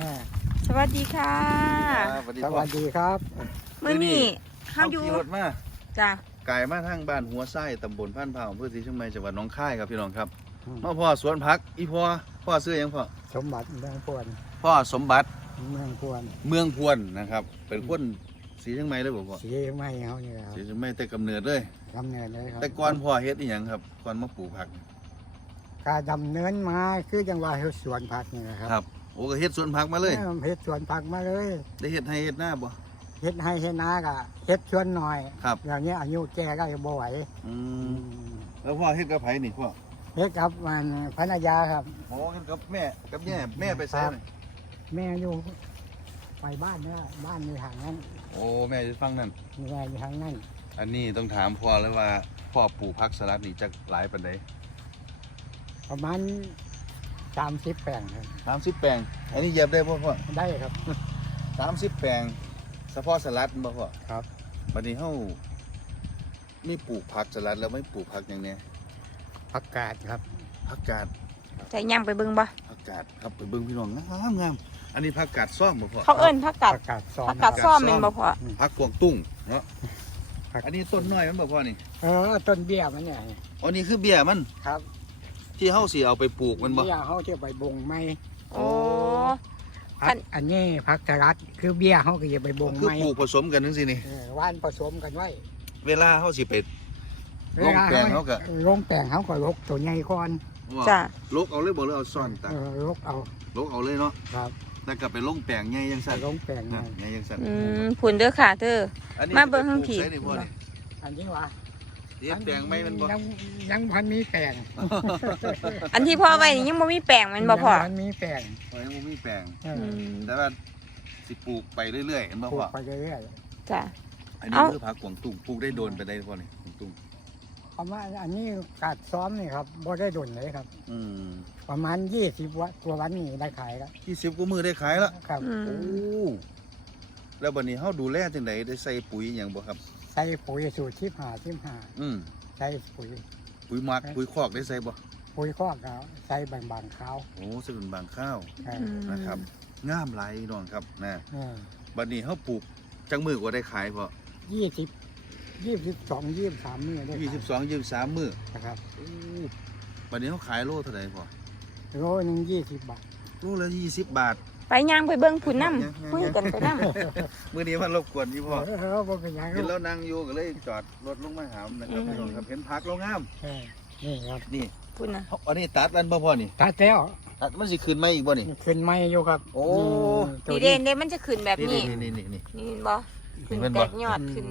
อ่าสวัสดีค่ะครับสวัสดีสพ่อวัสดีครับมื่อนี้ข้าเอาอยู่ขี่รถมาจ้ะไก่มาทางบ้านหัวไส้ตำบลพันพาวอำเภอศรีเชียงใหม่จังหวัดหนองคายครับพี่น้องครับอืมมาพ่อสวนพักอีพ่อพ่อซื้อหยังพ่อสมบัติเมืองพวนพ่อสมบัติเมืองพวนเมืองพวนนะครับ เป็นคนศรีเชียงใหม่เลยบ่พ่อสีไม่เขานี่แหละคศรีรับเชียงใหม่แต่กำเนิดเลยดำเนินเลยครับแต่ก่อนพ่อเฮ็ดอีหยังครับก่อนมาปลูกผักการดำเนินมาคือจังหวะเฮ็ดสวนผักนี่แหละครับครับ โอ้ก็เฮ็ดสวนผักมาเลย ออเฮ็ดสวนผักมาเลยได้เฮ็ดให้เฮ็ดหน้าบ่ เฮ็ดให้เฮ็ดนากะเฮ็ดชวนหน่อยครับ อย่างนี้อายุแก่ก็จะบ่ไหวอือืมมแล้วพ่อเฮ็ดกับไผนี่พ่อเฮ็ดกับมันภรรยาครับ โอ้เฮ็ดกับแม่กับแม่แม่ไปไสครับนี่แม่อยู่ไปบ้านเนี่ยบ้านอยู่ทางนั้นโอ้แม่อยู่ฟังนั่นแม่อยู่ทางนั้นอันนี้ต้องถามพ่อเลยว่าพ่อปลูกผักสลัดนี่จักหลายปานใดประมาณ สามสิบแปลงครับ สามสิบแปลง อันนี้เหยียบได้พ่อพ่อได้ครับ สามสิบแปลงเฉพาะสลัดบ่พ่อครับ วันนี้เฮามีปลูกผักสลัดแล้วไม่ปลูกผักอย่างเนี้ยผักกาดครับ ผักกาดใจย่างไปเบิ่งบ่ผักกาดครับไปเบิ่งพี่น้องงามงามอันนี้ผักกาดซ่อมบ่พ่อเขาเอิ้นผักกัดผักกาดซ้อนผักกัดซ่อมแม่นบ่พ่อผักกวางตุ้งเนาะผักอันนี้ต้นน้อยมันบ่พ่อนี่เออต้นเบี้ยมันเนี่ยอันนี้คือเบี้ยมันครับ ที่เฮาสิเอาไปปลูกมันบ่เบี้ยเขาจะไปบงไม้โอ้ผักอันนี้ผักสลัดคือเบี้ยเขาก็จะไปบงคือไม้ปลูกผสมกันจังซี่นี่ เออว่านผสมกันไว้เวลาเฮาสิไป ลงแปลงเขาก็ ลงแปลงเขาก็ลกตัวใหญ่ก่อนว่าจ้ะ ลกเอาเลยบ่หรือเอาซ่อนตักเออลกเอาลกเอาเลยเนาะครับแล้วก็ไปลงแปลงใหญ่จังใส่ซั่นลงแปลงนะไว้ใหญ่จังซั่นอืมผุนเด้อค่ะเด้ออันนี้มาเบิ่งข้างผี ปลูกใส่นี่พ่อนี่อันนี้วะ เฮ็ดแปลงไหม่มันบ่ยังยังพันมีแปลงอันที่พ่อไว้นี่ยังบ่มีแปลงแมันบ่พ่อยังพันมีแปลงโอ้ยบ่มีแปลง เอออืมแต่ว่าสิปลูกไปเรื่อยๆเห็นบ่ปลูพ่กอไปเรื่อยจ้ะ อันนี้เอ้า คือผักกวางตุ้งปลูกได้โดนไปได้พ่อนี่กวางตุ้งๆประมาณอันนี้กาดซ้อมนี่ครับบ่ได้ดนเลยครับ อืมประมาณยี่สิบวันกว่าวันนี้ได้ขายแล้ว20กว่ามื้อได้ขายแล้วครับ อืโอ้มแล้วบัดนี้เฮาดูแลจังไดได้ใส่ปุ๋ยหยังบ่ครับ ใส่ปุ๋ยสูตรชิบหาชิบหาอืมใส่ปุ๋ย ปุ๋ยหมักปุ๋ยคอกได้ใส่บ่ปุ๋ยคอกเอาใส่บางบางๆขาวโอ้ใส่เป็นบางข้าวเออือมนะครับงามหลายพี่น้องครับนะเออบัดนี้เฮาปลูกจังมื้อกว่าได้ขายพ่อยี่สิบยี่สิบสองยี่สิบสามมื้อได้ขาย22 23มื้อนะครับโอ้บัดนี้เฮาขายโลเท่าใดพ่อโลหนึงยี่สิบบาท โลละ20 บาท ไปย่างไปเบิ่งผุนน้ยังำคุยกันไปน้ำมื้อนี้มันรบกวนพี่พ่อเออบ่เป็นหยังเห็นแล้วนั่งอยู่ก็เลยจอดรถลงมาหามนะครับอืมพี่น้องครับเห็นพักแล้วงามเออนี่ครับนี่พุ่นน่ะอันนี้ตัดมันบ่พ่อนี่ถ้าแต้วตัดมันสิขึ้นมาอีกบ่นี่ ขึ้นไม่อยู่ครับโอ้ตัวนี่เด่นเด้มันจะขึ้นแบบนี่นี้ นี่นี่นี่ นี่นี่บ่ขึ้นเห็นแตบ่กยอดขึ้น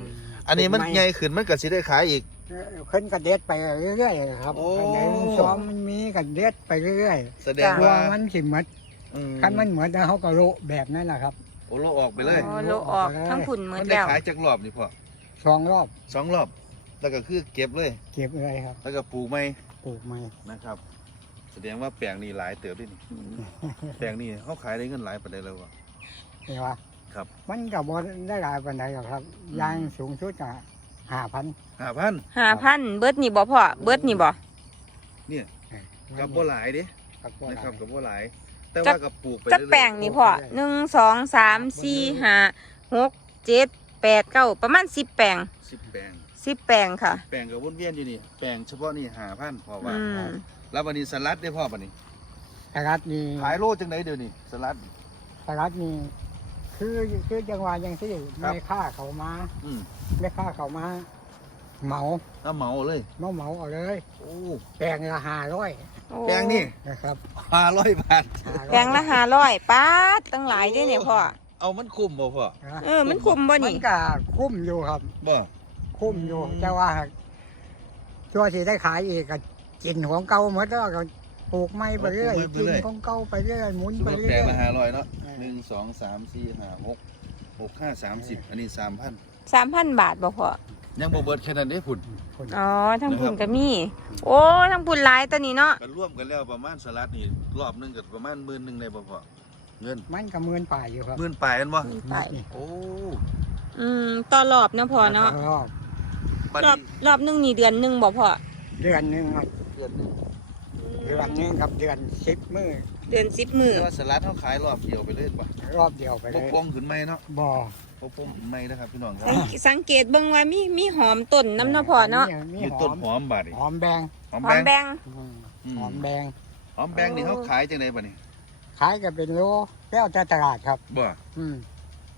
อันนี้มันใหญ่ขึ้นมันก็สิได้ขายอีก เออขึ้นกระเด็ดไปเรื่อยๆครับโอ้ อันไหนซ้อมมันมีกระเด็ดไปเรื่อยแสดงๆตัวว่ามันสิเหมือน อืคันมันเหมือนแล้วเขาก็โละแบบนั้นแหละครับ โอ้โลออกไปเลยโอ้โลออกทั้งผุนหมมัดนได้แล้วขายจักรอบนี่พ่อสองรอบสองรอบ แล้วก็คือเก็บเลย เก็บเลยครับแล้วก็ปลูกใหม่ปลูกใหม่นะครับ แสดงว่าแปลงนี้หลายเติบด้วยนี่แปลงนี้เขาขายได้เงินหลายปานใดแล้ววะนี่วะครับ มันก็บ่ได้หลายปานใดหรอกครับอืมยางสูงสุดก็ห้าพันห้าพันห้าพันเบิดนี่บ่พ่อเบิดนี่บ่เนี่ยกับบ่หลายเด้กับบ่หนะลายครับกับบ่หลาย แต่ว่ากับปลูกไปจักเรื่อยๆแปลงนี่พ่อหนึ่งสองสามสี่ห้าหกเจ็ดแปดเก้าประมาณสิบแปลงสิบแปลงสิบแปลงค่ะ แปลงกับวนเวียนอยู่นี่แปลงเฉพาะนี่หาพันพอว่าอืม แล้ววันนี้สลัดได้พ่อวันนี้สลัดนี่ขายโลจังไหนเดี๋ยวนี้สลัดสลัดนี่คือคือจังหวะอย่างที่ครับ ไม่ค่าเขามาอืมไม่ค่าเขามา เหมาน้ำเหมาเลยเมาเหมาเอาเลยโอ้แปลงละห้าร้อยโอ้แปลงนี่นะครับห้าร้อยบาทแปลงละห้าร้อยป้าดตั้งหลายเด้วยเนี่ยพ่อ เอามันคุ้มบ่พ่อนะเออ มันคุมบ่มันี่นก็คุ้มอยู่ครับ บ่ คุ้มอยู่อืม แต่ว่าตัวที่ได้ขายอีกก็กินของเก่าหมดแล้วก็ปลูกไม้ไปเรื่อยกินของเก่าไปเรื่อยหมุนสมไปมติเรื่แปลองยละห้าร้อยเนาะเออหนึ่งสองสามสี่ห้าหกหกห้าสามสิบอันนี้สามพันสามพันบาทบ่พ่อ ยังบ่เบิดแค่นั้นเด้พุ่นคนอ๋อทั้งพุ่นก็มี โอ้ทั้งพุ่นหลายตัวนี้เนาะกันร่วมกันแล้วประมาณสลัดนี่รอบหนึงก็ประมาณหมื่นหนึงได้บ่พ่อเงินมันก็เมือนป่าอยู่ครับหมื่นปลายอันบ่ไปโอ้อืมต่อรอบเนาะพ่อเนาะรอบบัดรอบนี้รอบหนึงนี่เดือนหนึงบ่พ่อเดือนหนึ่งครับเดือนหนึงเดือนหนึ่งกับเดือนสิบมื้อเดือนสิบมือแต่ว่าสลัดเขาขายรอบเดียวไปเลยป่ะรอบเดียวไปเลปกยป้องขึ้นไหมเนาะบ่อป กป้องขึ้นไหมนะครับพี่น้องครับสังสังเกตเบิ่งว่ามีมีหอมต้นน้ำเนาะพ่อเนาะมีมีหต้อนมหอมบาดนี่หอมแบงหอมหอแบมงแบง อืมอืมหอมแบงหอมแบงนี่เขาขายจังไดบ่นี่ขายกันเป็นโลแล้วแต่ตลาดครับ บ่อืม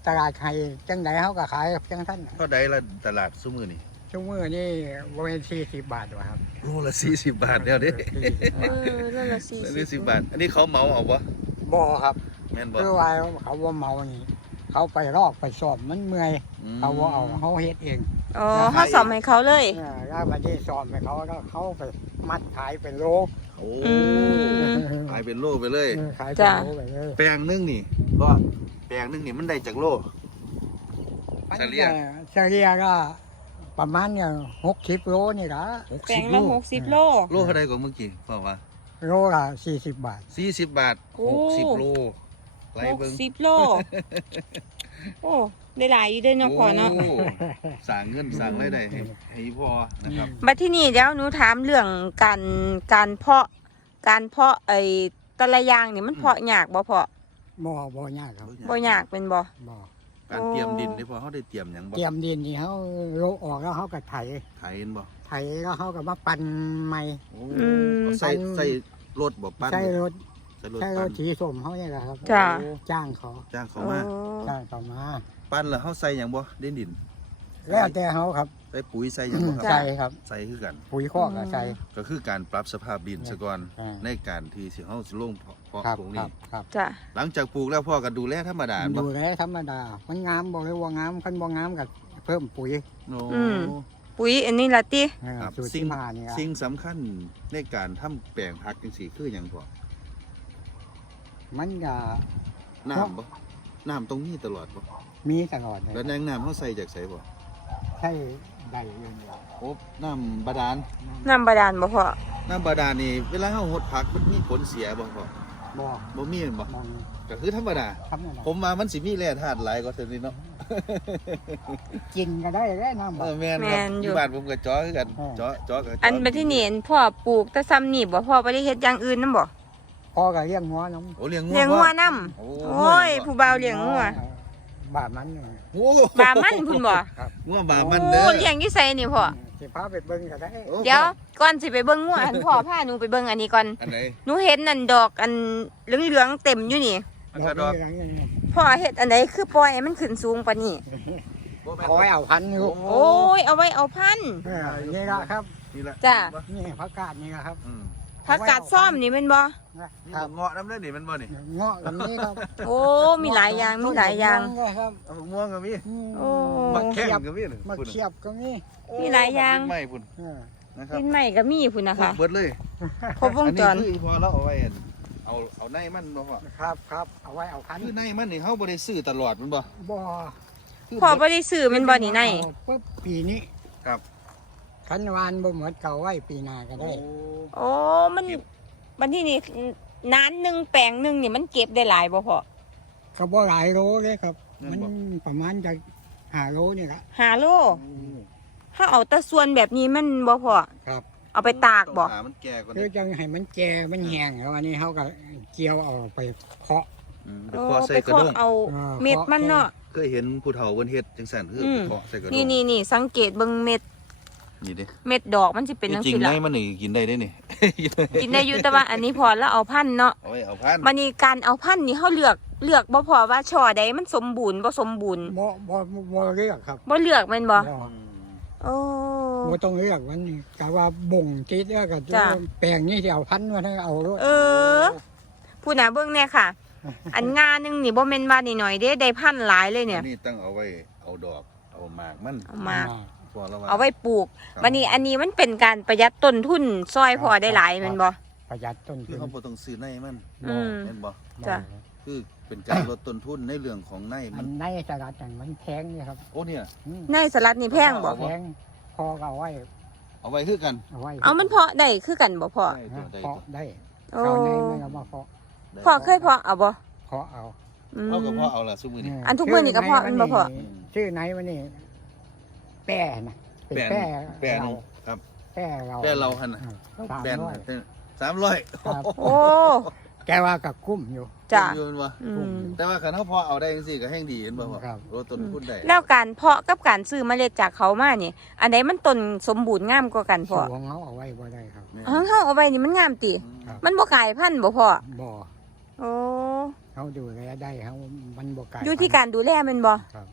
ตลาดไทยจังไดเขาก็ขายจังท่านเท่าใดละตลาดซุมื้อนี่ชั่วโมงนี่บริเวณสี่สิบบาทวะครับโลละ40บาทแล้วเด้เออโลละสี่นี่สิ10บาท อันนี้เขาเหมาเอาบ่บ่อครับแม่นบ่คือว่าเขาว่าเมานี่ เขาไปรอกไปสอบมันเมื่อยมเขาว่าเอาเขาเฮ็ดเองอ๋อเขาสอบให้เขาเลยเออแล้วมาที่สอบไปเขาก็เขาไปมัดขายเป็นโลโอ้อืม ขายเป็นโลไปเลย เออขายเป็นจ้ะ โลไปเลยแปลงหนึงนี่ ก็แปลงหนึงนี่มันได้จากโล เฉลี่ย ออเฉลี่ยก็ประมาณเนี่ยหกสิบโลนี่ละแปลงละหกสิบโล โลเท่าใดกว่าเมื่อกี้บอกว่าโลละสี่สิบบาท 40 บาท โอ้ 60 โล ไล่หกเบิ่งสิบโล โอ้ได้หลายอยู่เด้วยเนาะพ่อเนาะ โสร้างเงินสร้างรายได้ให้ให้พ่อนะครับบัดที่นี่เดี๋ยวหนูถามเรื่องการการเพาะ การเพาะไอ้แต่ละอย่างนี่มันเพาะยากบ่พ่อบ่บ่ยากครับบ่ยากเป็นบ่ บ่การเตรียมดินนี่พอเขาได้เตรียมหยังบ่เตรียมดินนี่เขาโลออกแล้วเขาก็ไถ ไถเห็นบ่ไถแล้วเขาก็มาปั่นใหม่ โอ้อืมใส่ใส่รถบ่ปั้นใช้รถใส่รถใช้รปั้ถนสีส้มเขาเนี่ยแหละครับจ้ะโอ้จ้างเขาจ้างเขาโอ้มาจ้างเขามา ปั้นแล้วเขาใส่หยังบ่เด่นดินแล้วแต่เขาครับใส่ปุ๋ยใส่หยังบ่คจ้ะรับ ใส่ครับ ใส่คือกัน ปุ๋ยคอกก็ใส่ ก็คือการปรับสภาพดินซะก่อนอ่า ในการที่สิเฮาสิลงเพาะเพาะครับตรงคนี้ รับครับจ้ะหลังจากปลูกแล้วพ่อก็ดูแลธรรมดาบ่ดูแลธรรมดา มันงามบอกเลยว่างามคันบ่งามกับเพิ่มปุ๋ยโอ้อืมปุ๋ยอันนี้ละติ เออครับสูตรสิ่งที่มานี่ครับสิ่งสำคัญในการทำแปลงผักจังซี่คือหยังพ่อ มันก็น้ำบ่น้ำตรงนี้ตลอดบ่มีตลอดเลยแล้วแนงน้ำเขาใส่จากไสบ่ใช่ได้เรื่องเดียวโอ้น้ำบาดาลน้ำบาดาลบ่พ่อน้ำบาดาลนี่เวลาเขาหดผักมันมีผลเสียบ่พ่อบ่บ่มีแม่นบ่มองก็คือธรรมดาทำอะไรผมว่ามันสิมีแร่ธาตุหลายกว่าเท่านี้เนาะกินก็ได้แล้วน้ำเอบ่อแม่นครับอยู่บ้านผมก็เจาะคือกันอ๋อเจาะเจาะกับอันบัดที่นี่เห็นพ่อปลูกแต่ซ้ำนี่บ่พ่อบ่ได้เฮ็ดอย่างอื่นนำบ่ พ่อก็เลี้ยงงัวน้โอ้เลี้ยงงัวเลี้ยงงัวนํโอ้โอ้ยผู้บ่าวำเลี้ยงงัวบาทมันเนี่ยโอ้บามันพุ่นบ่งัวบามันเด้อโอ้เลี้ยงอยู่ไสนี่พ่อสิพาไปเบิ่งก็ได้โอ้เดี๋ยวก่อนสิไปเบิ่งงัวอันพ่อพาหนูไปเบิ่งอันนี้ก่อนอันไหนหนูเห็นนั่นดอกอันเหลืองๆเต็มอยู่นี่อันกระดอกพ่อเฮ็ดอันใดคือปล่อยให้มันขึ้นสูงปานนี้ขอให้เอาพันอยู่โอ้ยเอาไว้เอาพันธุ์เออนี่ละครับนี่ละจ้ะนี่ผักกาดนี่ละครับอืม ผักกาดซ่อมนี่แม่นบ่นะนี่ครับเงาะน้ำเด้อนี่มันบ่นี่เงาะกับนี้ครับโอ้มีหลายอย่างมีหลายอย่างต้นมะม่วงก็ครับเอาม่วงก็มีอืมโอ้มะแข้งก็มีมะเขียบก็มีมีหลายอย่าง ไม่พุ่นเออนะครับกินใหม่ก็มีพุ่นนะคะเบิดเลยครบวงจร อันนี้คือพอเราเอาไว้อันเอาเอาในมันบ่พ่อครับครับเอาไว้เอาพันคือในมันนี่เฮาบ่ได้ซื้อตลอดแมันบ่บ่คือพ่อบ่ได้ซื้อแม่นบ่นี่ในเอาปุ๊บปีนี้ครับ คันวานบ่หมดเก่าไว้ปีหน้าก็โอ้ได้ โอ้มันบัดนี้นี่นานหนึงแปลงหนึงนี่มันเก็บได้หลายบ่พ่อก็บ่หลายโลเลยครับมันประมาณจะห้าโลนี่ละหาโลถ้าเอาแต่ส่วนแบบนี้มันบ่พอครับ เอาไปตากบ่ต้องหามันแก่ก่อนคือเด้จังให้มันแก่มันแห้งแล้วอันนี้เขาก็เกี่ยวเอาไปเคาะอืมโอ้พอใส่ไปกระเคาะด้งเอาอ่าเม็ดมันเนาะ เคยเห็นผู้เฒ่าเพิ่นเฮ็ดจังซั่นคืออมเคาะใส่กระด้งนี่นี่นี่สังเกตเบิ่งเม็ด นี่เด้เม็ดดอกมันสิเป็นจังจริงซี่ๆในล่ะมันนี่กินได้เด้นี่ กินได้อยู่แต่ว่าอันนี้พอแล้วเอาพันธุ์เนาะเอาไว้เอาพันมันนี่การเอาพันธุ์นี่เขาเลือกเลือกบ่พอว่าช่อใดมันสมบูรณ์บ่สมบูรณ์บ่บ่บ่บ่เลือกครับบ่เลือกแม่นบ่บ่โอ้ บ่ต้องเลือกมันนี่กะว่าบ่งติดแล้วก็จ้ะ แปลงนี่สิเอาพันธุ์มาให้เอาด้วยเออผู้น่ะเบิ่งแน่ค่ะ อันงาหนึงนี่บ่แม่นว่านี่หน่อยเด้ได้พันธุ์หลายเลยเนี่ย อันนี้ต้องเอาไว้เอาดอกเอาหมากมันเอามาพ อแล้วว่า เอาไว้ปลูกครับวันนี้อันนี้มันเป็นการประหยัดต้นทุนซอยพอได้หลายแม่นบ่ ประหยัดต้นคือทุนเขาบ่ต้องซื้อในมันอืม เห็นบ่จ้ะ คือเป็นการลดต้นทุนในเรื่องของในอัมันนในสลัดนั่นมันแพงนี่ครับโอ้เนี่ย อืมในสลัดนี่แพงบ่ แพงพอก็เอาไว้เอาไว้คือกันเอาไว้เอามันเพาะได้คือกันบ่พ่อได้ตัวได้เพาะตัวได้โอ้เอาในมันเอามาเพาะได้พ่อเคยเพาะเอาบ่เพาะเอาอืม เอากับพ่อเอาล่ะซุมื้อนี้อันทุกมื้อนี่ก็เพาะมันบ่พอชื่อไหนมันนี่ แป้นะเป็นแป้แป้นแป้นเราครับแป้เราแป้นเราหั่นน่ะสามแป้นร้อยสามร้อยครับโอ้แกว่ากับคุ้มอยู่จ้ะยืนวะอืมแต่ว่าคันเขาพอเอาได้จังซี่ก็แห้งดีเห็นบ่พ่อครับลดต้นทุนได้แล้วการเพาะกับการซื้อเมล็ดจากเขามานี่อันไหนมันต้นสมบูรณ์งามกว่ากันพ่อสูงเขาเอาไว้บ่ได้ครับแม่เฮาเฮาเอาไว้นี่มันงามติครับมันบ่กลายพันธุ์บ่พ่อบ่โอ้เขาดูแลได้เขามันบ่ไกลอยู่ที่การดูแลแมันบ่ครับ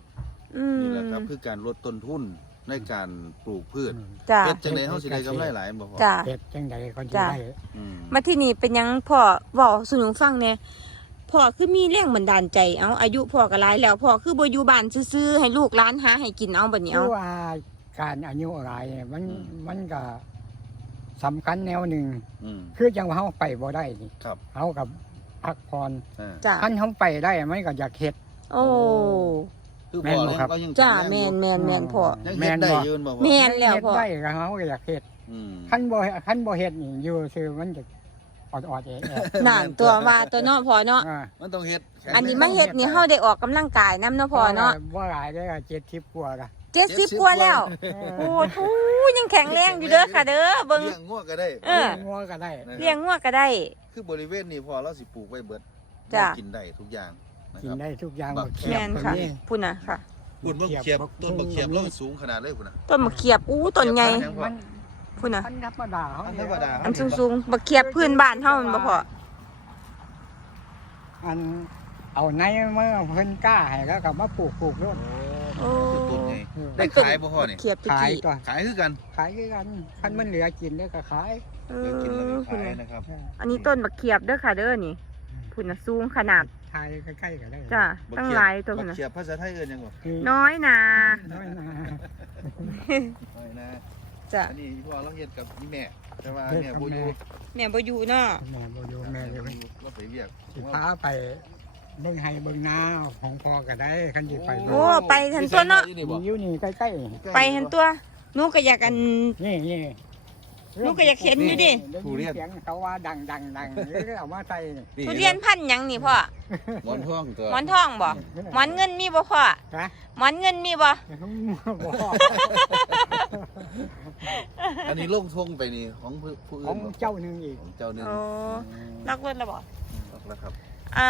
อืมนี่แหละครับคือการลดต้นทุนในการปลูกพืชอืมจ้ะเฮ็ดจังได๋เฮาสิได้กำไรหลายบ่พ่อจ้ะเฮ็ดจังใดก็สิจ้ะ ได้อืมมาที่นี่เป็นหยังพ่อเว้าสู่หนูฟังแหน่พ่อคือมีแรงบันดาลใจเอาอายุพ่อก็หลายแล้วพ่อคือบ่อยู่บ้านซื่อๆให้ลูกหลานหาให้กินเอาบัดนี้คืเอาอว่าการอายุหลายเนี่ยมันมันก็สำคัญแนวหนึ่ง อืมคือจังว่าเฮาไปบ่ได้นี่ครับเฮากับพักผ่อนอ่า จ้ะคันเฮาไปได้มันก็อยากเฮ็ดโอ้ คือแม่พ่อนบ่ครับก็ยังจ้าข็งแมรงนอยู่แมนแมนพ่อยังแม่เฮ็ดนได้บ่ยืนบ่พ่อแม่นแล้วเฮ็ดพ่อ ได้ก็เฮาก็อยากเฮ็ดอืม คันบ่คันบ่เฮ็ดนี่อยู่ซื่อมันจะออดๆแอะๆนั่นตัวว่าตัวเนาะพ่อเนาะอ่ามันต้องเฮ็ดแข็งอันนี้มาเฮ็ดนี่เฮาได้ออกกำลังกายนํเนาะพ่อเนาะบ่หลายได้อ70กว่าละ70กว่าแล้ว โอ้ทูยังแข็งแรงอยู่เด้อค่ะเด้อเบิ่ง เลี้ยงงัวก็ได้เออ งัวก็ได้ นะครับเลี้ยงงัวก็ได้ คือบริเวณนี้พอเราสิปลูกไว้เบิดจ้ะ กินได้ทุกอย่าง นะกิคนรับ ได้ทุกอย่างบักบักเขีเขียยบบแม่นก็ค่ะมีพุ่นน่ะค่ะ ต้นบักเขียบต้นบักเขียบเราสูงขนาดเลยพุ่นน่ะต้นมะเขียบ อู้ต้นใหญ่มันพุ่นน่ะอันธรรมดาเฮาอันธรรมดาอันสูงๆมะเขียบพื้นบ้านเฮามันบ่พ่ออันเอาในเมื่อเพิ่นกล้าให้แล้วก็มาปลูกปลูกด้วยโอ้คือต้นไงได้ขายบ่พ่อนี่เขียบตะขายกี้ตัวขายคือกันขายคือกันคันมันเหลือกินแล้วก็ขายเอเดี๋ยวกินแล้วก็อพุ่นขายน่ะนะครับ อันนี้ต้นมะเขียบเด้อค่ะเด้อนี่ พุ่นน่ะสูงขนาดขายใกล้ๆก็ได้จ้ะบักตั้งเขีหบลายตัวบัพุ่นกน่ะเขียบภาษาไทยเอิ้นหยังบ่คือน้อยนาน้อยนาน้อยนะจ้ะอันนี้พ่อเราเฮ็ดกับนี่แม่ แต่ว่าเฮ็ดแม่กับบ่อยู่แม่บ่อยู่เนาะแม่บ่อยู่แม่อยู่บ่อยู่เราไปเวียกสิพาไปเบิ่งให้เบิ่งนาของพ่อก็ได้คันสิไปโอ้ไปทันตัวเนาะนี่บ่อยู่นี่ใกล้ไปเห็นตัวหนูก็อยากกันๆนี่นี่ ลูกก็อยากเห็นอยู่ดิ ทุเรียน เสียงเขาว่าดังดังดังเลยเอามาใส่นี่ทุเรียนพันธุ์หยังนี่พ่อหมอนทองตัวหมอนทองบ่หมอนเงินมีบ่พ่อฮะหมอนเงินมีบ่บ่อันนี้ลงทงไปนี่ของผู้ผู้ขออื่งนบ่เจ้าหนึงอีกของเจ้าหนึงโอ้รักรถแล้วบ่แล้วครับอ่า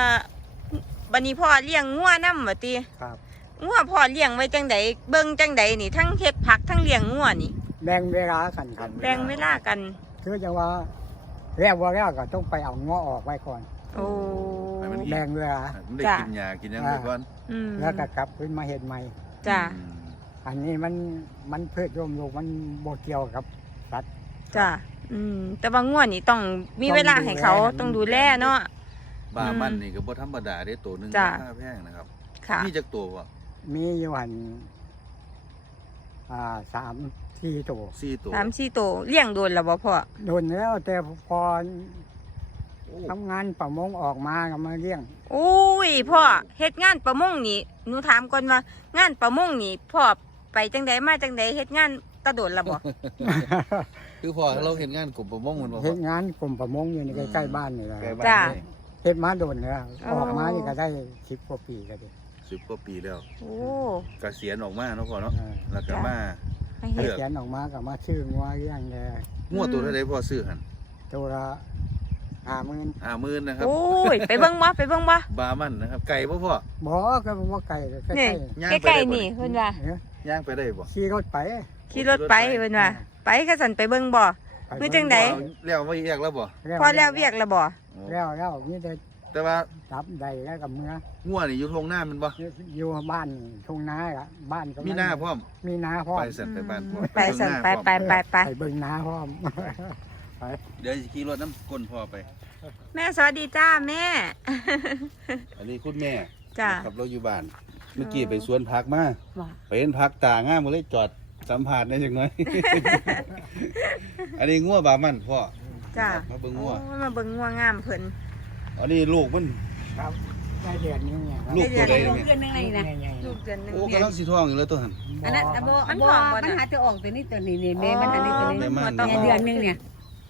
บัดนี้พ่อเลี้ยงงัวนำบ่ติครับงัวพ่อเลี้ยงไว้จังใดเบิ่งจังใดนี่ทั้งเฮ็ดผักทั้งเลี้ยงงัวนี่ แบ่งเวลากันกันแบ่งเวลากันคือจะว่าแล้วว่าแล้วก็ต้องไปเอาง้อออกไว้ก่อนโอ้ให้มันแบ่งเวลา มันได้จ้ะ กินยากินหยังไปก่อนอืมแล้วก็กลับขึ้นมาเห็ดใหม่ จ้ะอืมอันนี้มันมันพืชร่วมโลกมันโบเกี่ยวกับสัตว์ จ้ะอืมแต่ว่างัวนี่ต้องมีเวลาให้เขาต้ต้อองงดูดูแลแลเนาะบามันนี่ก็บ่ธรรมดาเด้ตัวหนึงจ้ะ ราคาแพงนะครับค่ะมีจักตัวบ่มีอยู่หันอ่าสาม ที่โต4ตัวสามสี่โตวเลี้ยงโดนแล้วบ่พ่อโดนแล้วแต่พอโอ้ทำงานประมงออกมาก็มาเลี้ยงโอ้ยพ่อเฮ็ดงานประมงนี่หนูถามก่อนว่างานประมงนี่พ่อไปจังใดมาจังใดเฮ็ดงานตะโดนและบ่ คือพอเราเห็นงานกลุ่มประมงมันบ่เฮ็ดงานกลุ่มประมงอยู่นี่ใกล้ๆบ้านนี่แหละใกล้บ้านจ้ะ นี่เฮ็ดมาโดนแล้วอ๋อ ออกมานี่ก็ได้สิบกว่าปีก็ดีสิบกว่าปีแล้ว โอ้ เกษียณออกมาเนาะพ่อเนาะเออแล้วก็มา ให้ให้เฮ็ดเขียนออกมาก็มาชื่องัวเลี้ยงแกงัวตัวเท่าใดพ่อซื้อหั่นตัวละห้าหมื่น50,000นะครับโอ้ยไปเบิ่งบ่ไปเบิ่งบ่บามันนะครับ ไก่บ่พ่อบ่ก็บ่ไก่เลยใกล้นี่ย่างใกไปล้ได้บ่ๆนี่เพิ่นว่าๆเอ้ยย่างไปได้บ่ขี่รถไปขี่รถไปเพิ่นว่าไปก็สั่นไปเบิ่งบ่ไปคือจังใดแล้วไม่แยกแล้วบ่พอแล้วเวียกแล้วบ่แล้วแล้วมีแต่ แต่ว่าจับใดแล้วกับเมื่องัวนี่อยู่ทงหน้ามันบ่อยู่บ้านทุ่งนาอะบ้านก็มีหน้าพร้อม มีนาพร้อม ไปสั่นไปบ้านพ่อไปสั่นไปไปไปไปไปเบิ่งนาพร้อมเดี๋ยวสิขี่รถน้ำก้นพ่อไป แม่สวัสดีจ้าแม่ อันนี้คุณแม่จ้าขับรถอยู่บ้าน เมื่อกี้ไปสวนผักมาว่าไปเห็นผักตางามมาเลยจอดสัมผัสได้จังน้อยอันนี้งัวบามันพ่อจ้ามาเบิ่งโอ้งัวยมาเบิ่งงัวงามเพิ่น อันนี้ลูกมัน ครับได้เดือนนี้เนี่ยลูกตัวใดลูกเนี่ย เดือนหนึงไงนะใหญ่ลูกเดือนหนึงโอ้เดือนกำลังสีทองอยู่แล้วตัวหัน อันนั้นอะบ่มันบ่ท้องบ่มันน่ะหาตัวออกตัวนี้ตัวนี้นี่แม่มันอันนี้ตัวนี้แม่มันต้เนี่ยเดือนหนึงเนี่ย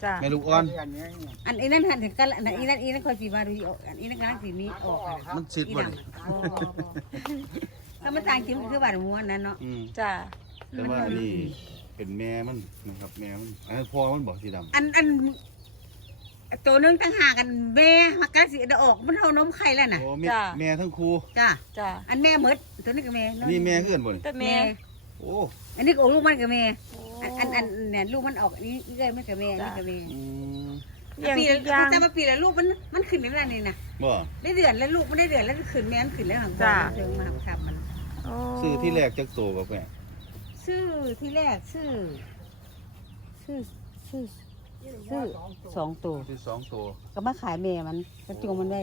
จ้าแม่ลูกอ่อน เดือนนี้เนี่ยอันอีนั้นหันถึงกันอันอีนั้นอีนั้นคอยสิว่าดูออกอันอีนั้นกำลังสิมีออกอะมันสิดอีบ่นั่นนี่ถ้ามันต่างจริงมันคือบ้านม้วนนั่นเนาะอืมจ้าแต่ว่าอันนี้เป็นแม่มันนะครับแม่มันอันนั้นพ่อมันบอกสีดำอันอัน ตัวหนึงตั้งหากันแม่มักกะสิได้ออกมันเท่านมไข่แล้วน่ะ โอ้แม่จ้ะ แม่ทั้งครูจ้าจ้ะอันแม่หมดตัวนี้ก็แม่นี่แม่เพื่อนบ่นี่แต่แม่แม่ โอ้อันนี้ก็ออกลูกมันกับแม่อันอันอันเนี่ยลูกมันออกอันนี้นี่ก็มันกับแม่อันนี้กับแม่อืมเลี้ยงปีทุละกอย่างแต่มาปีละลูกมันมันขึ้นในเวลานี้นะบ่ได้เดือนแล้วลูกมันได้เดือนแล้วขึ้นแม่มันขึ้นแล้วหางบอลเชิงมาทำมันโอ้ซื้อที่แรกจักโตบ่แม่ ชื่อที่แรกชื่อชื่อชื่อ ชื่อสองตัวที่สองโตก็มาขายแม่มันก็จูงมันได้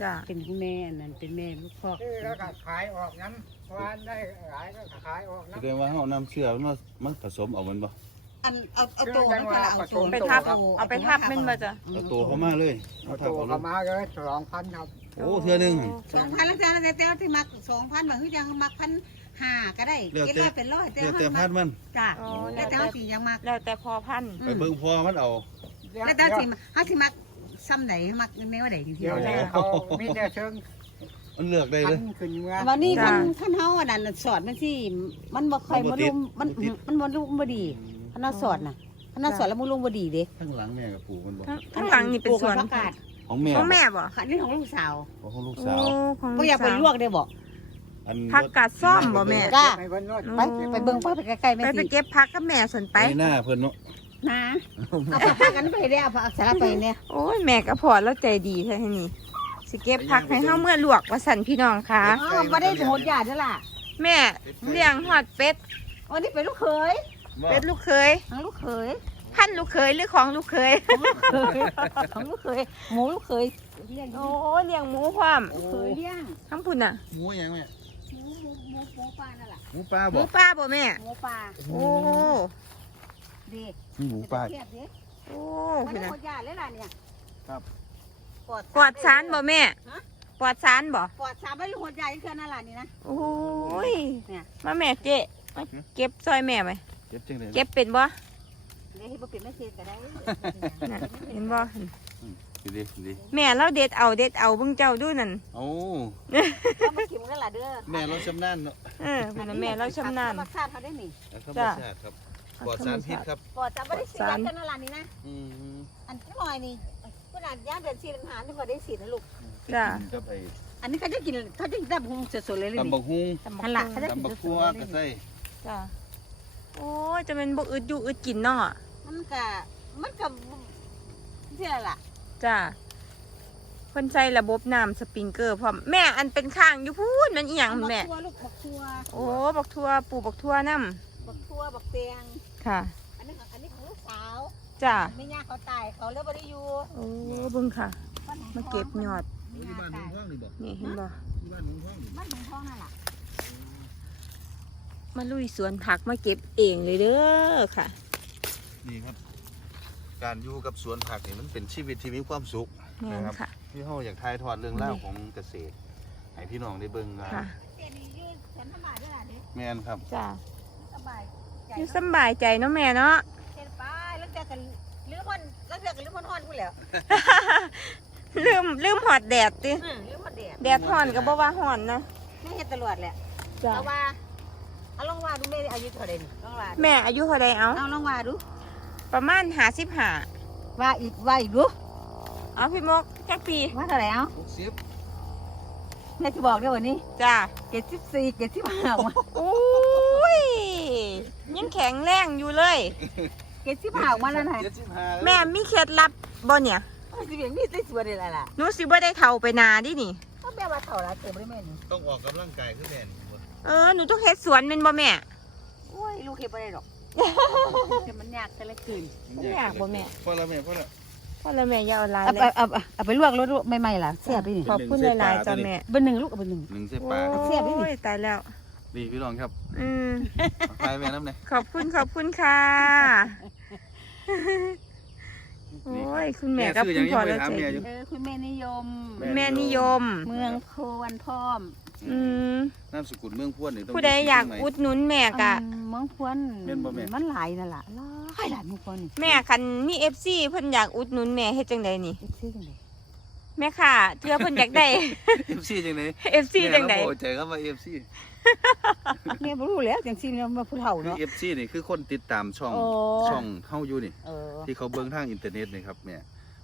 จ้ะเป็นคุณแม่อันนั้นเป็นแม่ลูกพ่อซื้อแล้วก็ขายออกน้ำวานได้หลายก็ขายออกแสน้ำดงว่าเฮานำเชื่อมันมามันผสมเอามันบ่อันเอาเอาตัวมันก็เอาตัวไปทับเอาไปทับแมันมาจ้ะเอาโตเข้ามาเลยเอาทับตัวเอาลเข้างมาเลยสองพันครับโอ้เทื่อหนึงสองพันแล้วแต่แต่แต่ที่มักสองพันบางทียังมักพัน ห้าก็ได้แล้วเจ็ดแต่ร้อยเป็นร้อยแต่เดี๋ยวแต่ว่าพันมัน จ้ะอ๋อแล้วแต่ว่าสียังมักแล้วแต่พอพันธุ์อืไปมเบิ่งพอมันเอา แล้วแต่สีเขาสิมักซ้ำไหนมักแนวไหนจริงเดี๋ยวๆนี้เขามีแต่เชิงมันเลือกได้พัเลยนขึ้นเมื่อวันนี้ท่านท่านเฮาอันนั้นสอนมันสิมันบ่ค่อยมันบ่บ่ติลุดมมันบ่ติด มันบ่ลุมบ่ดีท่านเฮาสอนน่ะท่านเฮาสอนแล้วมันลุมบ่ดีเด้ข้างหลังแม่กับปู่มันบ่ข้างข้างหลังนี่เป็นสวนปลูกผักกาดของแม่ของแม่บ่ค่ะนี่ของลูกสาวบ่ของลูกโอ้สาวของบ่อยากไปลวกได้บ่อัน ผักกาดซ่อมบ่แม่ จ้าไปเบิ่งโน่นไปไปเบิ่งไปไปใกล้ๆแม่ไปไปสิเก็บผักกับแม่สนไป ไปหน้าเพิ่นเนาะนะเอาผักกาดกันไปได้เอาผักสาระไปเนี่ยโอ้ยแม่ก็พอแล้วใจดีแท้ที่นี่สิเก็บผักให้เฮาเมื่อลวกว่าสั่นพี่น้องค่ะอ๋อบ่ได้โหดยาเด้อล่ะแม่เลี้ยงฮอดเป็ดวันนี้เป็นลูกเขยเป็ดลูกเคย ทั้งลูกเขยพันธุ์ลูกเคยหรือของลูกเคยของลูกเขยหมูลูกเขยเลี้ยงโอ้ยเลี้ยงหมูความลูกเขยเลี้ยงทั้งพุ่นน่ะ หมูหยังแม่ห มูหมูหมูหมูปลานั่นแหละหมูปลาหบ่มูป้าบ่แม่ หมูปลาโอ้ดีมีหมูปลา เทียบดิโอ้มันพุ่นได้น่ะหมดยาเลยล่ะเนี่ยครับ ปลอดปลอดสารบ่แม่ฮะปลอดสารบ่ปลอดสารไม่รู้หมดยาอีกเท่านั่นล่ะนี่นะ โอ้ยเนี่ย มาแม่เจ๊มาเก็บซอยแม่ไหมเก็บจังได๋เก็บเป็นบ่เดี๋ยวให้บ่เป็นไม่เสียก็ได้ น่ะเห็นบ่ ดีดีดีแม่เราเด็ดเอาเด็ดเอาเบิ่งเจ้าดูนั่นโอ้เอามากินกันล่ะเด้อแม่เราชำนาญเนาะเออพุ่นน่ะแม่เราชำนาญ ธรรมชาติเขาได้นี่แล้วก็จ้ะบ่ชาติครับปลอดสารพิษครับปลอดสารไม่ได้เสียปลอดสารเท่านั่นล่ะนี่นะ อืมอันที่หน่อยนี่ขนาดย่างเดือนสี่เดือนห้านี่ก็ได้สีนะลูก จ้ะกับไอ้อันนี้เขาจะกินเขาจะกินแบบหุงสดๆเลยเลยตำนี่บักฮุงอันละเขาจะกินตำบักสทั่วดๆเลยก็นี่ใส่จ้ะโอ้ยจะเป็นบ่อึดอยู่อึดกินเนาะมันก็มันก็เท่าล่ะ จ้ะเพิ่นใช้ระบบน้ำสปริงเกอร์พร้อมแม่อันเป็นข้างอยู่พูนมันอีหยังแม่ บักทั่วลูกบักทั่วโอ้บักทั่วปลูกบักทั่วนํบักทั่วบักเตียงค่ะอันนี้ของอันนี้ของลูกสาวจ้ะไม่ยากเขาตายเขาแล้วบ่ได้อยู่โอ้เบิ่งค่ะมาเก็บยอดไม่ที่ยากบ้านหตายงห้องนี่บ่นี่เห็นบ่ที่บ้านหงห้องนี่บ้านหลวงพ่อนั่นล่ะมาลุยสวนผักมาเก็บเองเลยเด้อค่ะ นี่ครับ การอยู่กับสวนผักนี่มันเป็นชีวิตที่มีความสุขแม่นนะครับ ค่ะ ที่เฮาอยากถ่ายทอดเรื่องราวของเกษตร ให้พี่น้องได้เบิ่งว่าค่ะเตียงนี้ยืนฉันสบายด้วยล่ะเด้แม่นครับ จ้ะสบายใจอยู่สำบายใจเนาะแม่เนาะเฮ็ดไปแล้วแต่กันลืมคนแล้วแต่กันลืมคนฮ้อนพูดแล้วลืมลืมหอดแดดติอืมลืมคนแดดแดดห่อนก็บ่ว่าห่อนนะไม่เฮ็ดตลอดแหละจ้ะเอาว่าเอาลองว่าดูแม่อายุเท่าใดนี่ลองว่าดูแม่อายุเท่าใดเอาเอาลองว่าดู ประมาณ55ว่าอีกว่าอีกดูเอาพี่มกจักปีว่าเท่าไหร่เอา60แม่จะบอกได้วันนี้จ้ะเจ็ดสิบสี่เจ็ดสิบห้ามาโอ้ยยังแข็งแรงอยู่เลยเจ็ดสิบห้ามาแล้วไหน75แม่มีเคล็ดลับบ่เนี่ยสิเบียงมีได้สวยได้ล่ะหนูสิบ่ได้เฒ่าไปนาดินี่ก็แม่ว่าเท่าละเติมได้แม่นี่ต้องออกกำลังกายคือแม่นี่บ่เออหนูต้องเฮ็ดสวนแม่นบ่แม่โอ้ยลูกเห็บอะไรหรอก แต่มันยากแต่ละคืนอยากบ่แม่พอแล้วแม่พอแล้วพ่อและแม่อย่าเอาหลายเอาเลไปยเอาเอาเอาไปลวกรถไม่ไหม่ล่ะเสียบไปนี่ขอบคุณหลายๆจ้ะแม่เบอร์หนึ่งลูกเอาเบอร์หนึ่ง หนึ่งเส้นโอปลาครับ้ยตายแล้ว นี่พี่น้องครับอืมไปแม่น้ำเนี่ยขอบคุณขอบคุณค่ะ โอ้ย คุณแม่กับคุณพ่อแล้วใจดีเออคุณแม่นิยมคุณแม่นิยม เมืองโพวันพร้อม อืมนามสกุลเมืองพวนนี่ต้องผู้ใดอยากอุดหนุนแม่กะอืมเมืองพวนแม่นบ่แม่ มันหลายนั่นล่ะหลายหลายเมืองพวนนี่แม่คันมีเอฟซีเพิ่นอยากอุดหนุนแม่เฮ็ดจังใดนี่ เอ็กซี่กันเลยแม่ค่ะเทื่อเพิ่นอยากได้ เอฟซีจังได๋เอฟซีจังใดแม่เราบ่ใจคำว่าเอฟซีแม่บ่รู้แล้วจังซี่เนาะมาผู้เฒ่าคือเนาะ เอฟซีนี่คือคนติดตามช่องโอ้ช่องเฮาอยู่นี่ เออที่เขาเบิ่งทางอินเทอร์เน็ตนี่ครับแม่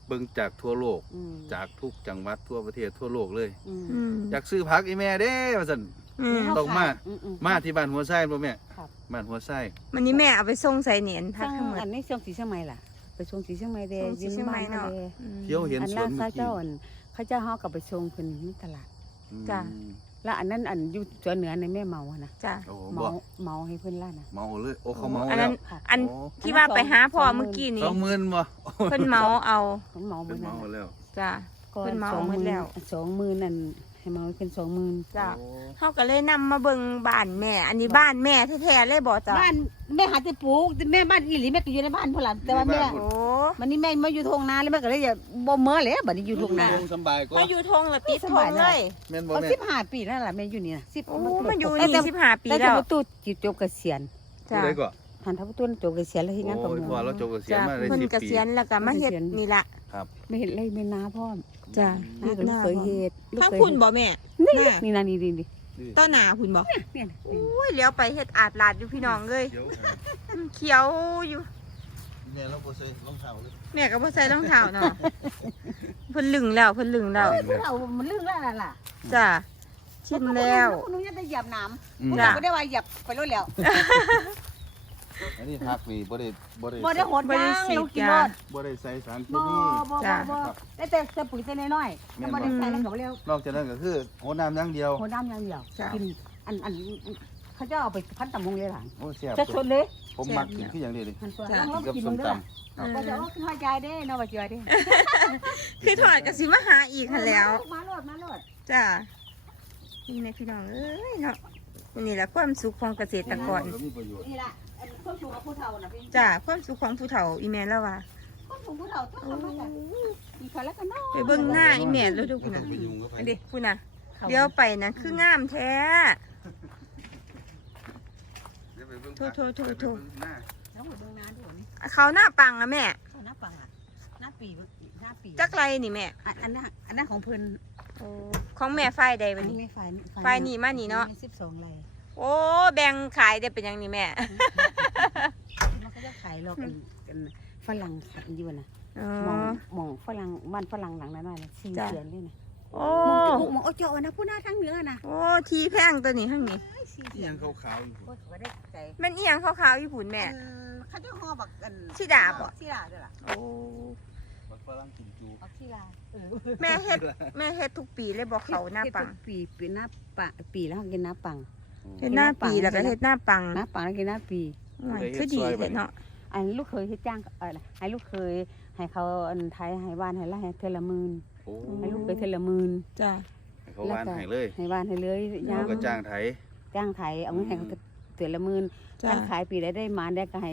เบิ่งจากทั่วโลก อืมจากทุกจังหวัดทั่วประเทศทั่วโลกเลย อืมอืมอยากซื้อผักอีแม่เด้ว่าซั่น อืมต้องมา อือื มาที่บ้านหัวไส้บ่แม่ครับ บ้านหัวไส้วันนี้แม่เอาไปส่งใส่เหนียนพักช่างทั้งหมด อันนี้ช่วงสีเชียงใหม่ล่ะ ไปช่วงสีเชียงใหม่เด้ส่งสีเชียงใหม่เนาะด้อืมเที่ยวเห็นอันสวล่านเมื่ข้าอกี้เจ้าอันข้าเจ้าเฮากับไปชงเพิ่นในตลาดอืมจ้ะ แล้วอันนั้นอันอยู่จวนเหนือในแม่เมาอะนะจ้ะโอ้โหเมาบ่เมาให้เพิ่นล่ะนะ เมาเลยโอ้เขาเมาอันแล้นั้วน ค่ะ อันโอ้ที่ว่าไปหาพ่อเมื่อกี้สนี้องหมื่นบ่เพิ่นเมาเอาเพิ่นเมาหมเป็ดนนั่เมานน่ะแล้วจ้ะก็เพิ่นเมาสองหมดแล้ว สองหมื่นนั่น ให้เมาให้เพิ่นสองหมื่นจ้ะโอ้เขาก็เลยนำมาเบิ่งบ้านแม่ อันนี้บ้านแม่แท้ๆเลยบ่จ้ะบ้านแม่หาแต่ปลูกแต่แม่บ้านอีหลีแม่ก็อยู่ในบ้านพุ่นล่ะแต่ว่าแม่โอ้วันนี้แม่มาอยู่ทงนาแล้วแม่ก็เลยอย่าบ่เมื่อเลยบัดนี้อยู่ทงนาลงสำบายก็มาอยู่ทงละติดทงเลยแม่นบ่เอาแม่สิบห้าปีนั่นล่ะแม่อยู่นี่นะสิบโอ้มาอยู่นี่สิบห้าปีแล้วแล้วประตูจิตจบเกษียณจ้ะผู้ใดก็หันทับประตูจบเกษียณแล้วที่งานประโอ้ยมงพอเราจบเกษียณจ้ะมาได้เพิ่นสิบเกปี ษียณแล้วก็มาเฮ็ดเกษียณนี่ละครับไม่เห็นเลยแม่นาพ่อม จ้ะน้าก็ลูกเคยเฮ็ดลูกข้างเคยคุณบ่แม่ นี่น่ะ นี่นานี่นี่นี่ต้นหนาคุณบ่เนี่ยอุ้ยเลี้ยวไปเฮ็ดอาดลาดอยู่พี่น้องเลยเดี๋ยวอืมเขียวอยู่แม่เราบ่ใส่รองเท้าเลยแม่ก็บ่ใส่รองเท้าเนาะเพิ่นลึงแล้วเพิ่นลึงแล้วพวกเรามันลื่นแล้วล่ะจ้ะชิมแล้ว คุณนุ้ยจะเหยียบน้ำอืมพวกจ้ะเราไม่ได้ว่าเหยียบไปรถแล้ว อันนี้พักนี่บ่ได้บ่ได้บ่ได้หดยางเรากินรถบ่ได้ใส่สารเคบ่มี บ่จ้ะบ่บ่ได้แต่แต่ปุ๋ยแต่น้อยๆแล้วบ่ได้ใส่แล้วก็บ่เร็วนอกจากนั้นก็คือโหน้ำอย่างเดียวโหดำอย่างเดียวจ้ะ กินอันอันเขาจะเอาไปพันตำมงเลยหลังโอ้แซ่บจะชนเลยผมมักกินคืออย่างนี้เลยหันตัวจ้ะลองลองกับกินส้มึมงเด้ตอว่าจะว่าขึ้นหอยใจได้เนาะว่าจอยได้คือถอดก็สิมาหาอีกหั่นแล้ว มาโลดมาโลดจ้ะนี่แม่พี่น้องเอ้ยเนาะนี่แหละความสุขของเกษตรกรก็มีประโยชน์นี่ล่ะอันคนสูงกับ ผู้เฒ่าน่ะพี่จ้ะความสุขของผู้เฒ่าอีแม่แล้วว่าคนสูงผู้เฒ่าต้องทำมาจากมีใครแล้วกันเนาะไปเบิ่งหน้าอีแม่แล้วดูบ่พุ่นต้อน่ะงไปยุ่งกับไผอันนี้พุ่นน่ะเดี๋ยวไปนะคืองามแท้เดี๋ยวไปเบิ่งโทษโทษโทษโทษไปเบิ่งหน้าแล้วหัวเบิ่งนาด้วยนี่เขาหน้าปังอะแม่เขาหน้าปังอะหน้าปีหน้าปีจักไรนี่แม่อันอันนั้นอันนั้นของเพิ่นโอ้ของแม่ฝ่ายใดอัวันนนี้นี้ไม่ฝ่ายฝ่ายนี่มานี่เนาะสิบสองไรโอ้แบ่งขายได้เป็นยังนี่แม่มันก็ จะขายหรอกกันกันฝรั่งขายอยู่นะอ๋อมองมองฝรั่งบ้านฝรั่งหลังนั้นน่ะนะสี่จ้ะเสียนเลยนะโอ้มองมองโอ้เจ้านะผู้หน้าทั้งเหนือนะโอ้ ทีแพงตัวนี้ทั้งนี้ไอ้สี่อีเสีหยยันงขาวๆอยู่โอ้ถือว่าได้ใจแมันเอียงขาวๆญี่ปุ่นแม่ อันเขาจะห่อบักกันชิดาบ่ ชิดาด้วยล่ะโอ้ บักฝรั่งกินจูบักชิดาเออแม่เฮ็ด แม่เฮ็ดทุกปีเลยบอกเขาหน้าปัง ปีปีหน้าปะปีแล้วกินหน้าปัง เฮ็ดหน้าปีแล้วก็เฮ็ดหน้าปัง หน้าปังแล้วกินหน้าปี โอ้ยคือดีเลยเนาะอันลูกเคยให้จ้างเออให้ลูกเคยให้เขาอันไทยให้บ้านให้ละให้เทอละหมื่นโอ้ให้ลูกเคยเทอละหมื่นจ้ะให้เขาวานให้เลยให้บ้านให้เลยย่าเขางก็จ้างไถจ้างไทยเอาเงินให้เขาเตือนละหมื่นจ้ะท่านขายปีได้ได้มาได้ก็ให้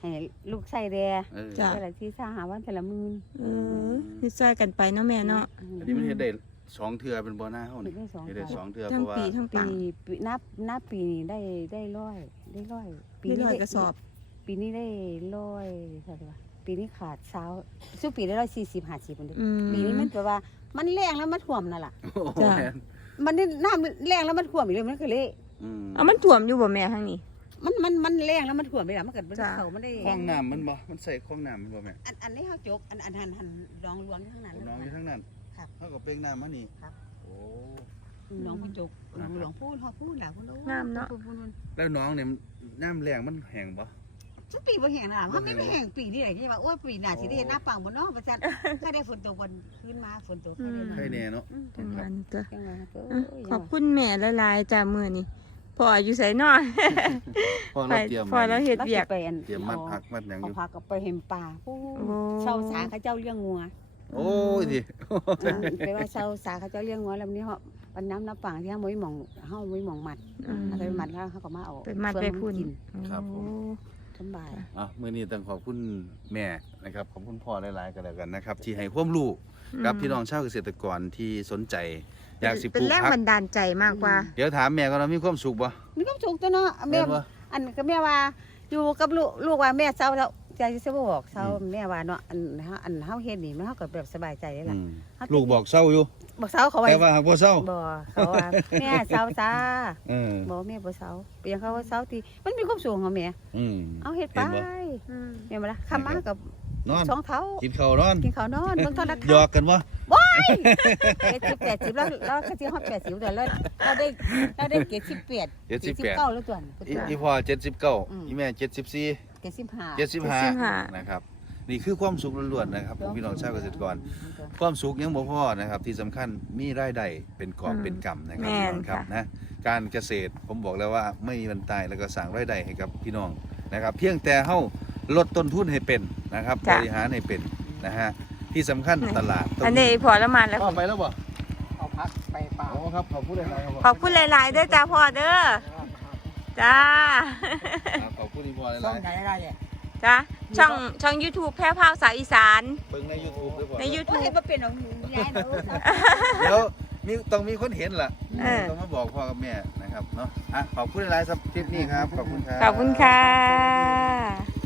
ให้ลูกใส่แดเออจ้ะแต่ละที่สาหาวันแต่ละหมื่นเออเฮ็ดช่วยกันไปเนาะแม่เนาะอันนี้มันเฮ็ดได้สองเทื่อเป็นบ่อหน้าเฮานี่ได้สองเฮ็ดได้สองเทื่อเพทั้งราะว่าปีทั้งปีปังปีนับนับปีนี้ได้ได้ร้อย ได้ร้อยปีมีนี้ร้อยได้กระสอบ ปีนี้ได้ร้อยเท่าไหร่วะปีนี้ขาดเช้าสู้ปีได้ร้อยสี่สิบห้าสิบมันดิอืมปีนี้มันแปลว่า มันแรงแล้วมันท่วมนั่นแหละโอ้โหจ้ะแม่นมันนี่น้ำแรงแล้วมันท่วมอีกเลยมันก็เลยอืมเอามันท่วมอยู่บ่แม่ทางนี้มันมันมันแรงแล้วมันท่วมไปแล้วมันเกิดจ้ะเขามันได้คลองน้ำมันบ่ มันใส่คลองน้ำมันบ่แม่ อันอันนี้เขาจก อันอันหันหันรองล้วนข้างนั้นน้องอยู่ทั้งนั้นครับเฮาก็เป่งน้ำมานี่ครับ โอ้ น้องพี่จกน้องหลวงพูดเขาพูดหล่ะพูดโอ้งามเนาะพูดพูดพูดแล้วน้องเนี่ยน้ำแรงมันแห้งบ่สักปีบ่แห้งนะมันไม่บ่ไม่แห้งแห้งปีนี่ไหนที่ว่าโอ้ยปีหน้าสิได้เห็นหน้าปังบนเนาะประจันถ้าได้ฝนตกบนขึ้นมาฝนตกให้ได้มาใครแน่เนาะ อืมจังหวันตัวจังหวะเอออะเออขอบคุณแม่หลายๆจ้ามื้อนี้พ่ออยู่ไสน้อพอไปเราเตรียมพ่อเราเฮ็ดแล้วเวียสิกไปอันเตรียมมัดผักมัดหยังอเอายู่พากับไปเห็นป่าผู้โอ้เช่าสาเขาเจ้าเลี้ยงงัว โอ้ยดิ อ่าไปว่าเช่าสาเขาเจ้าเลี้ยงงัวแล้ววันนี้เขา ปันน้ำน้ำปังที่เขาไม่มองเขาไม่มองมัดอืม เอาไปมัดแล้วเขาก็มาเอาไปมัดไปพุ่นกินครับผม โอ้สำบายอะมื้อนี้ต้องขอบคุณแม่นะครับขอบคุณพ่อหลายๆกันแล้วกันนะครับ ที่ให้ความรู้กับพี่น้องชาวเกษตรกรที่สนใจอยากสิปเป็นลูกแรงผักบันดาลใจมากกว่า เดี๋ยวถามแม่ก่อนว่ามีความสุขบ่มีความสุขตัวเนาะแม่แม่นบ่ อันก็แม่ว่าอยู่กับลูกลูกว่าแม่เศร้าแล้วใจจะบ่บอกเศร้าอืม แม่ว่าเนาะอันเฮาอันเฮาเฮ็ดนี่มันเฮาก็แบบสบายใจเลยอืล่ะมลูกบอกเศร้าอยู่เบอกสาวเขาไว้แต่ว่าหากบ่เศร้าบ่เขาว่าแม่สาวซาเออบอกแม่บ่สาวเปลี่ยนเขาว่าสาวตีมันมีความสูงของแม่อืมเอาเฮ็ดไปเห็นบ่อืมแม่บ่ล่ะคำมากับนอนสองเท้ากินข้าวนอนกินข้าวนอนเบิ่งโทรทัศน์หยอกกันบ่เจ็ดสิบแปดสิบแล้วแล้วก็สิฮอดแปดสิบแต่แล้วเราได้เราได้เกรดสิบแปดเจ็ดสิบแปดเก้าแล้วตัวอีอีพ่อเจ็ดสิบเก้าอืมอีแม่เจ็ดสิบสี่เกรดสิบห้าเจ็ดสิบห้า75นะครับ นี่คือความสุขล้วนๆนะครับของพี่น้องชาวเกษตรกร ความสุขยังบ่พอนะครับ ที่สำคัญมีรายได้เป็นกอบอืมเป็นกำนะครัแม่พี่นน้องครับค่ะนะการเกษตรผมบอกแล้วว่าไม่มีวันตายแล้วก็สร้างรายได้ให้กับพี่น้องนะครับ เพียงแต่เฮาลดต้นทุนให้เป็นนะครับบจ้ะ ริหารให้เป็นนะฮะที่สำคัญตลาดต้งอันนี้พอแล้วมาแล้วพ่อไปแล้วบ่เอาพักไปเปล่า อ๋อครับขอบคุณหลายๆครับขอบคุณหลายๆเด้อจ้าพ่อเด้อจ้า ครับขอบคุณอีพ่อหส่ลางยไหนได้เนี่ย จ้าช่องช่อง YouTube แพร่พราวสาวอีสานๆเบิ่งใน YouTube ด้วยบ่ในก็ YouTube เห็นมาเป็นของยายเนาะเดี๋ยวมีต้องมีคนเห็นล่ะเออ ต้องมาบอกพ่อกับแม่นะครับเนาะอะขอบคุณหลายๆสำหรับคลิปนี้ครับ ขอบคุณครับ ขอบคุณค่ะ